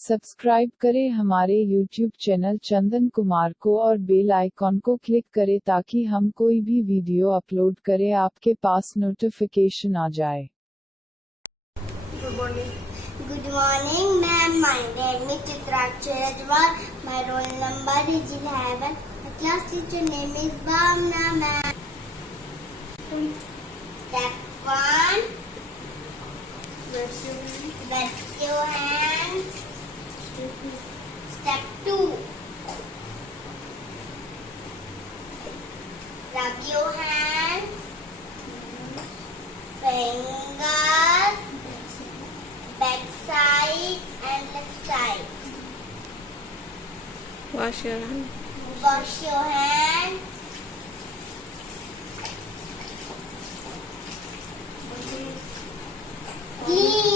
Subscribe करें हमारे YouTube channel Chandan Kumar को और बेल आइकॉन को क्लिक करें ताकि हम कोई भी वीडियो अपलोड करें आपके पास नोटिफिकेशन आ जाए। Good morning, ma'am. My name is Chitrakshi rajwar. My roll number is 11. My class teacher name is Bhavna, ma'am. Step 1. Wash your hands. Step 2. Rub your hands. Fingers. Back side and left side. Wash your hands. Wash your hands. Clean.